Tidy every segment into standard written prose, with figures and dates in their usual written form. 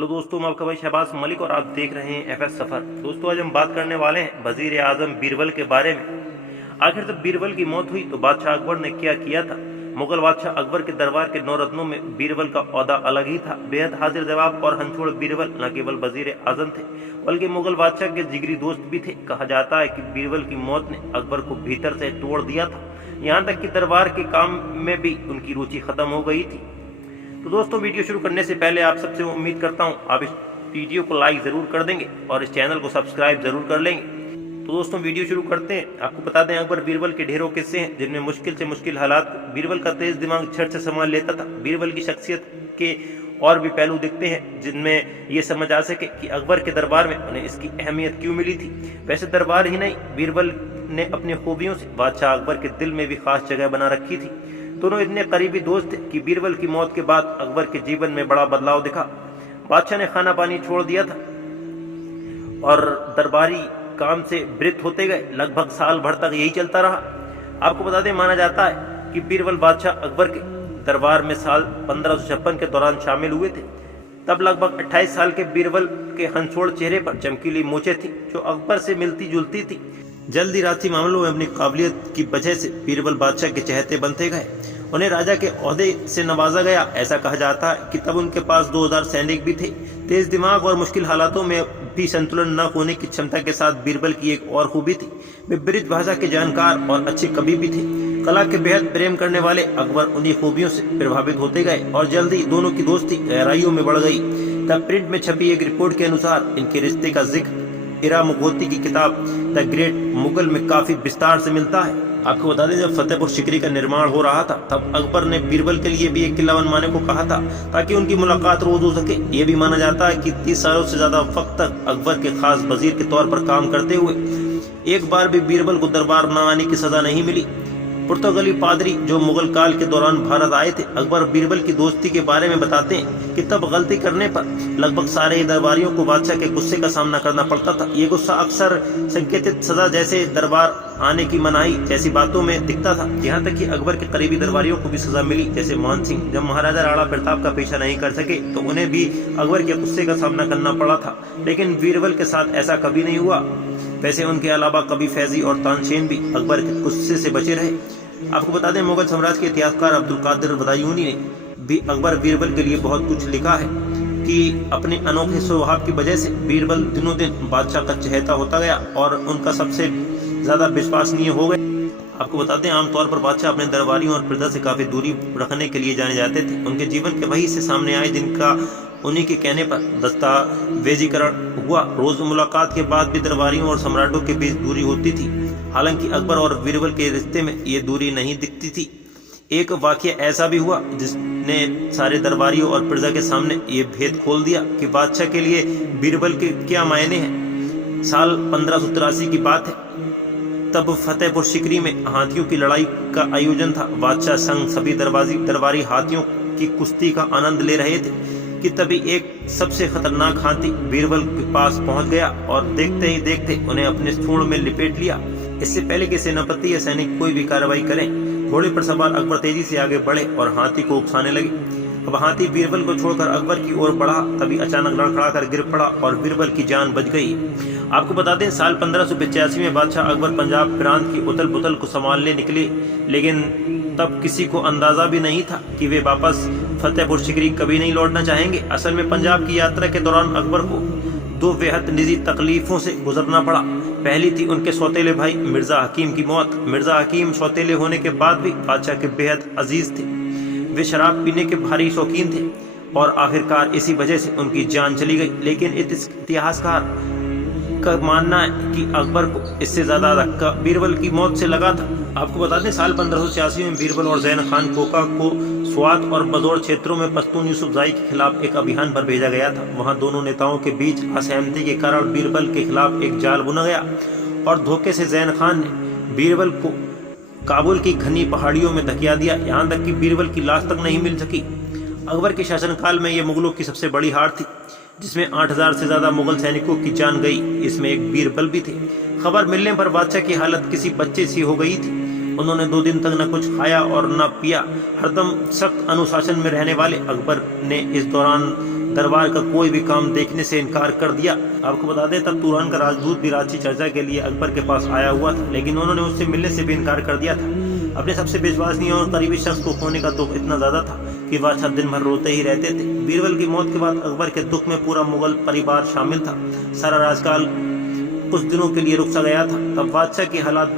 Hello दोस्तों, मैं आपका भाई शहबाज मलिक और आप देख रहे हैं एफएस सफ़र। दोस्तों, आज हम बात करने वाले हैं वजीर आजम बीरबल के बारे में। आखिर जब बीरबल की मौत हुई तो बादशाह अकबर ने क्या किया था। मुगल बादशाह अकबर के दरबार के 9 रत्नों में बीरबल का ओहदा अलग ही था। बेहद हाजिर जवाब और हंसोड़ बीरबल न केवल वजीर आजम थे बल्कि मुगल बादशाह के जिगरी दोस्त भी थे। कहा जाता है कि बीरबल की मौत ने अकबर को भीतर से तोड़ दिया था, यहाँ तक कि दरबार के काम में भी उनकी रुचि खत्म हो गई थी। तो दोस्तों, वीडियो शुरू करने से पहले आप सबसे उम्मीद करता हूं आप इस वीडियो को लाइक ज़रूर कर देंगे और इस चैनल को सब्सक्राइब ज़रूर कर लेंगे। तो दोस्तों, वीडियो शुरू करते हैं। आपको बता दें, अकबर बीरबल के ढेरों किस्से हैं जिनमें मुश्किल से मुश्किल हालात बीरबल का तेज दिमाग झट से संभाल लेता था। बीरबल की शख्सियत के और भी पहलू दिखते हैं जिनमें ये समझ आ सके कि अकबर के दरबार में उन्हें इसकी अहमियत क्यों मिली थी। वैसे दरबार ही नहीं, बीरबल ने अपनी खूबियों से बादशाह अकबर के दिल में भी खास जगह बना रखी थी। दोनों इतने करीबी दोस्त थे कि बीरबल की मौत के बाद अकबर के जीवन में बड़ा बदलाव दिखा। बादशाह ने खाना पानी छोड़ दिया था और दरबारी काम से वृत्त होते गए। लगभग साल भर तक यही चलता रहा। आपको बता दें, माना जाता है कि बीरबल बादशाह अकबर के दरबार में साल 1556 के दौरान शामिल हुए थे। तब लगभग 28 साल के बीरबल के हंसोड़ चेहरे पर चमकीली मोछें थी जो अकबर से मिलती जुलती थी। जल्दी राजसी मामलों में अपनी काबिलियत की वजह से बीरबल बादशाह के चहेते बनते गए। उन्हें राजा के ओहदे से नवाजा गया। ऐसा कहा जाता है कि तब उनके पास 2000 सैनिक भी थे। तेज दिमाग और मुश्किल हालातों में भी संतुलन न होने की क्षमता के साथ बीरबल की एक और खूबी थी, वे ब्रिज भाषा के जानकार और अच्छे कवि भी थे। कला के बेहद प्रेम करने वाले अकबर उन्हीं खूबियों से प्रभावित होते गए और जल्दी दोनों की दोस्ती गहराइयों में बढ़ गई। तब प्रिंट में छपी एक रिपोर्ट के अनुसार इनके रिश्ते का जिक्र इरा मुगोती की किताब द ग्रेट मुगल में काफी विस्तार से मिलता है। आपको बता दें, जब फतेहपुर सिकरी का निर्माण हो रहा था तब अकबर ने बीरबल के लिए भी एक किला बनवाने को कहा था ताकि उनकी मुलाकात रोज हो सके। ये भी माना जाता है कि 30 सालों से ज्यादा वक्त तक अकबर के खास वजीर के तौर पर काम करते हुए एक बार भी बीरबल को दरबार न आने की सजा नहीं मिली। पुर्तगाली पादरी जो मुगल काल के दौरान भारत आए थे, अकबर बीरबल की दोस्ती के बारे में बताते हैं कि तब गलती करने पर लगभग सारे दरबारियों को बादशाह के गुस्से का सामना करना पड़ता था। ये गुस्सा अक्सर संकेतित सजा जैसे दरबार आने की मनाही जैसी बातों में दिखता था। यहाँ तक कि अकबर के करीबी दरबारियों को भी सजा मिली, जैसे मान सिंह। जब महाराजा राणा प्रताप का पीछा नहीं कर सके तो उन्हें भी अकबर के गुस्से का सामना करना पड़ा था, लेकिन बीरबल के साथ ऐसा कभी नहीं हुआ। वैसे उनके अलावा कभी फैजी और तानसेन भी अकबर के गुस्से से बचे रहे। आपको बता दें, मुगल साम्राज्य के इतिहासकार अब्दुल कादिर बदायूनी ने भी अकबर बीरबल के लिए बहुत कुछ लिखा है कि अपने अनोखे स्वभाव की वजह से बीरबल दिनों दिन बादशाह का चहेता होता गया और उनका सबसे ज्यादा विश्वसनीय हो गए। आपको बता दें, आमतौर पर बादशाह अपने दरबारियों और प्रजा से काफी दूरी रखने के लिए जाने जाते थे। उनके जीवन के वही से सामने आए जिनका उन्हीं के कहने पर दस्तावेजीकरण हुआ। रोज मुलाकात के बाद भी दरबारियों और सम्राटों के बीच दूरी होती थी। हालांकि अकबर और बीरबल के रिश्ते में ये दूरी नहीं दिखती थी। एक वाकया ऐसा भी हुआ जिसने सारे दरबारियों और प्रजा के सामने ये भेद खोल दिया कि बादशाह के लिए बीरबल के क्या मायने हैं। साल 1583 की बात है। तब फतेहपुर सिकरी में हाथियों की लड़ाई का आयोजन था। बादशाह संग सभी दरबारी हाथियों की कुश्ती का आनंद ले रहे थे कि तभी एक सबसे खतरनाक हाथी बीरबल के पास पहुंच गया और देखते ही देखते उन्हें अपने सूंड में लिपेट लिया। इससे पहले कि सेनापति या सैनिक कोई भी कार्रवाई करें, घोड़े पर सवार अकबर तेजी से आगे बढ़े और हाथी को उकसाने लगे। अब हाथी बीरबल को छोड़कर अकबर की ओर बढ़ा, तभी अचानक लड़खड़ाकर गिर पड़ा और बीरबल की जान बच गई। आपको बता दें, साल 1585 में बादशाह अकबर पंजाब प्रांत की उथल पुथल को संभालने निकले, लेकिन तब किसी को अंदाजा भी नहीं था कि वे वापस फतेहपुर सिकरी कभी नहीं लौटना चाहेंगे। असल में पंजाब की यात्रा के दौरान अकबर को 2 बेहद निजी तकलीफों से गुजरना पड़ा। पहली थी उनके सौतेले भाई मिर्जा हकीम की मौत। मिर्जा हकीम सौतेले होने के बाद भी बादशाह के बेहद अजीज थे। वे शराब पीने के भारी शौकीन थे और आखिरकार इसी वजह से उनकी जान चली गई। लेकिन इतिहासकार का मानना है कि अकबर को इससे ज्यादा धक्का बीरबल की मौत से लगा था। आपको बता दें, साल 1586 में बीरबल और जैन खान कोका को स्वात और बदौर क्षेत्रों में पश्तून यूसुफजाई के खिलाफ एक अभियान पर भेजा गया था। वहां दोनों नेताओं के बीच असहमति के कारण बीरबल के खिलाफ एक जाल बुना गया और धोखे से जैन खान ने बीरबल को काबुल की घनी पहाड़ियों में धकिया दिया, यहाँ तक कि बीरबल की लाश तक नहीं मिल सकी। अकबर के शासनकाल में यह मुगलों की सबसे बड़ी हार थी, जिसमें 8000 से ज्यादा मुगल सैनिकों की जान गई। इसमें एक बीरबल भी थे। खबर मिलने पर बादशाह की हालत किसी बच्चे सी हो गई थी। उन्होंने 2 दिन तक न कुछ खाया और न पिया। हरदम सख्त अनुशासन में रहने वाले अकबर ने इस दौरान दरबार का कोई भी काम देखने से इनकार कर दिया। आपको बता दें तब तुरान का राजदूत भी रांची चर्चा के लिए अकबर के पास आया हुआ था, लेकिन उन्होंने उससे मिलने से भी इनकार कर दिया था। अपने सबसे विश्वसनीय और करीबी शख्स को खोने का दुख इतना ज्यादा था कि बादशाह दिन भर रोते ही रहते थे। बीरबल की मौत के बाद अकबर के दुख में पूरा मुगल परिवार शामिल था। सारा राजकाल कुछ दिनों के लिए रुक सा गया था। तब बादशाह की हालात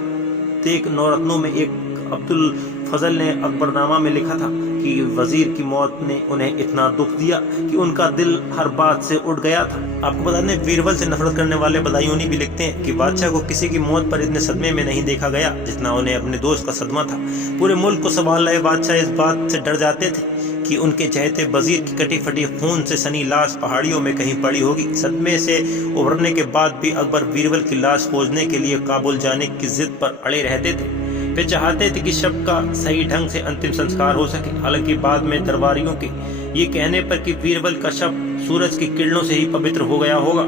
देख नौरत्नों में एक अब्दुल फजल ने अकबरनामा में लिखा था कि वजीर की मौत ने उन्हें इतना दुख दिया कि उनका दिल हर बात से उठ गया था। आपको बता दें बीरबल से नफरत करने वाले बदायूनी भी लिखते हैं कि बादशाह को किसी की मौत पर इतने सदमे में नहीं देखा गया जितना उन्हें अपने दोस्त का सदमा था। पूरे मुल्क को संभाल रहे बादशाह इस बात से डर जाते थे कि उनके चहेते वजीर की कटी फटी खून से सनी लाश पहाड़ियों में कहीं पड़ी होगी। सदमे से उभरने के बाद भी अकबर बीरबल की लाश खोजने के लिए काबुल जाने की जिद पर अड़े रहते थे। वे चाहते थे कि शव का सही ढंग से अंतिम संस्कार हो सके। हालांकि बाद में दरबारियों के ये कहने पर कि बीरबल का शव सूरज की किरणों से ही पवित्र हो गया होगा,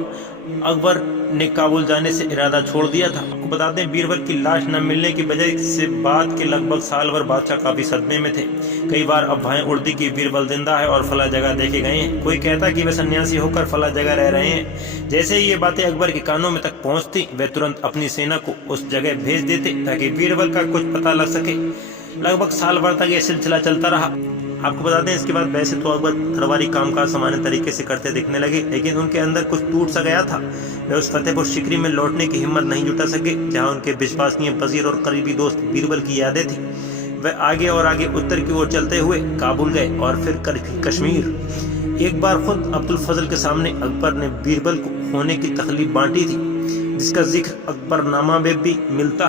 अकबर ने काबुल जाने से इरादा छोड़ दिया था। आपको बता दें बीरबल की लाश न मिलने की वजह से बाद के लगभग साल भर बादशाह काफी सदमे में थे। कई बार अफवाहें उड़ती कि बीरबल जिंदा है और फला जगह देखे गए हैं। कोई कहता कि वे सन्यासी होकर फला जगह रह रहे हैं। जैसे ही ये बातें अकबर के कानों में तक पहुंचती वे तुरंत अपनी सेना को उस जगह भेज देते ताकि बीरबल का कुछ पता लग सके। लगभग साल भर तक ये सिलसिला चलता रहा। आपको बता दें इसके बाद वैसे तो अकबर दरबारी कामकाज सामान्य तरीके से करते दिखने लगे, लेकिन उनके अंदर कुछ टूट सा गया था। वे उस फतेहपुर सिकरी में लौटने की हिम्मत नहीं जुटा सके जहां उनके विश्वसनीय वजीर और करीबी दोस्त बीरबल की यादें थी। वे आगे और आगे उत्तर की ओर चलते हुए काबुल गए और फिर कश्मीर। एक बार खुद अब्दुल फजल के सामने अकबर ने बीरबल को खोने की तकलीफ बांटी थी, जिसका जिक्र अकबरनामा में भी मिलता।